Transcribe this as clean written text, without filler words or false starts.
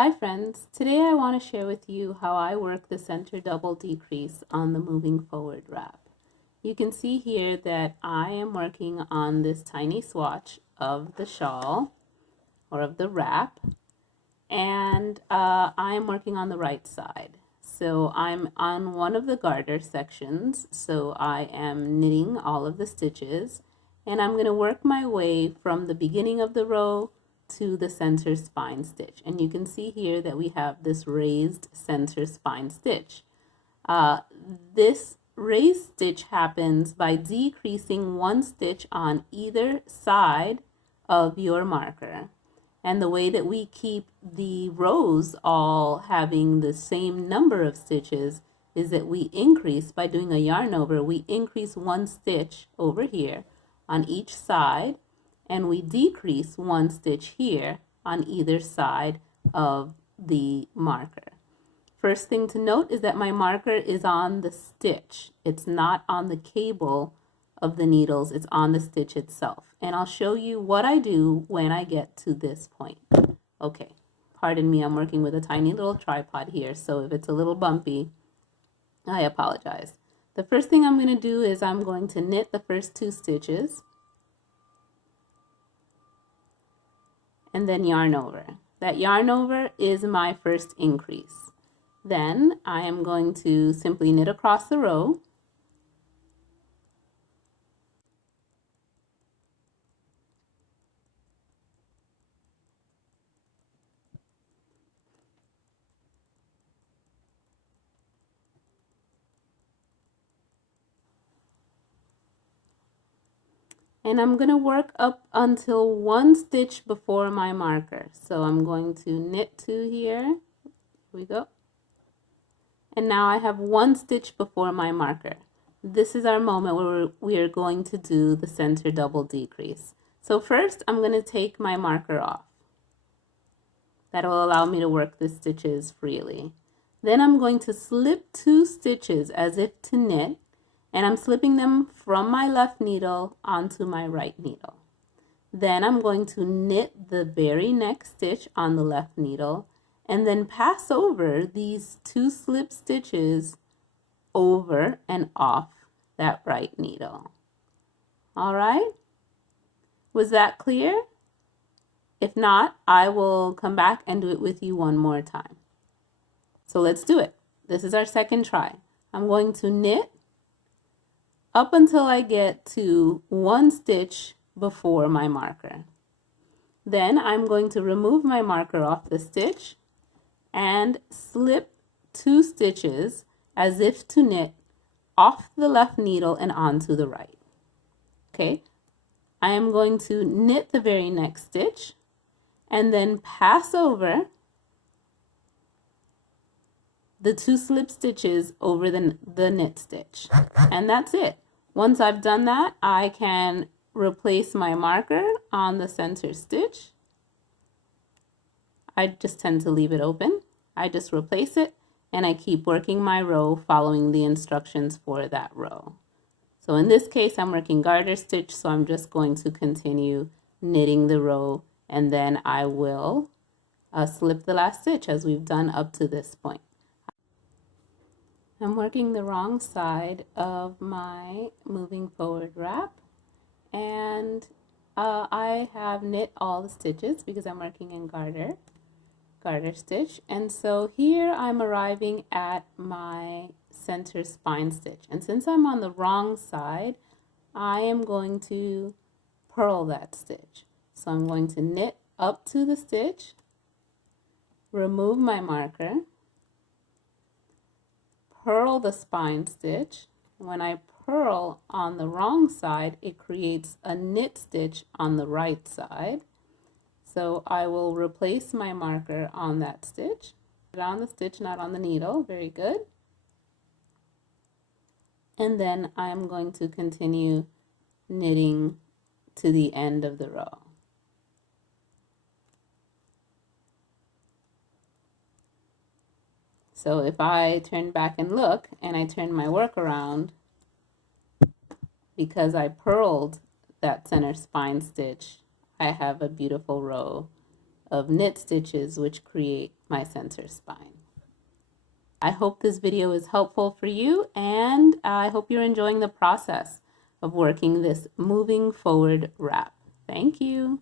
Hi friends, today I want to share with you how I work the center double decrease on the moving forward wrap. You can see here that I am working on this tiny swatch of the shawl or of the wrap, and I am working on the right side. So I'm on one of the garter sections, so I am knitting all of the stitches, and I'm going to work my way from the beginning of the row to the center spine stitch. And you can see here that we have this raised center spine stitch. This raised stitch happens by decreasing one stitch on either side of your marker. And the way that we keep the rows all having the same number of stitches is that we increase by doing a yarn over. We increase one stitch over here on each side, and we decrease one stitch here on either side of the marker. First thing to note is that my marker is on the stitch. It's not on the cable of the needles, it's on the stitch itself. And I'll show you what I do when I get to this point. Okay, pardon me, I'm working with a tiny little tripod here, so if it's a little bumpy, I apologize. The first thing I'm going to do is I'm going to knit the first two stitches and then yarn over. That yarn over is my first increase. Then I am going to simply knit across the row. And I'm going to work up until one stitch before my marker. So I'm going to knit two here. Here we go. And now I have one stitch before my marker. This is our moment where we are going to do the center double decrease. So first I'm going to take my marker off. That will allow me to work the stitches freely. Then I'm going to slip two stitches as if to knit, and I'm slipping them from my left needle onto my right needle. Then I'm going to knit the very next stitch on the left needle and then pass over these two slip stitches over and off that right needle. All right? Was that clear? If not, I will come back and do it with you one more time. So let's do it. This is our second try. I'm going to knit up until I get to one stitch before my marker. Then I'm going to remove my marker off the stitch and slip two stitches as if to knit off the left needle and onto the right. Okay, I am going to knit the very next stitch and then pass over the two slip stitches over the knit stitch. And that's it. Once I've done that, I can replace my marker on the center stitch. I just tend to leave it open. I just replace it and I keep working my row following the instructions for that row. So in this case, I'm working garter stitch, so I'm just going to continue knitting the row, and then I will slip the last stitch as we've done up to this point. I'm working the wrong side of my moving forward wrap, and I have knit all the stitches because I'm working in garter stitch, and so here I'm arriving at my center spine stitch, and since I'm on the wrong side, I am going to purl that stitch. So I'm going to knit up to the stitch, remove my marker, purl the spine stitch. When I purl on the wrong side, it creates a knit stitch on the right side. So I will replace my marker on that stitch. Put it on the stitch, not on the needle. Very good. And then I'm going to continue knitting to the end of the row. So if I turn back and look, and I turn my work around, because I purled that center spine stitch, I have a beautiful row of knit stitches which create my center spine. I hope this video is helpful for you, and I hope you're enjoying the process of working this moving forward wrap. Thank you.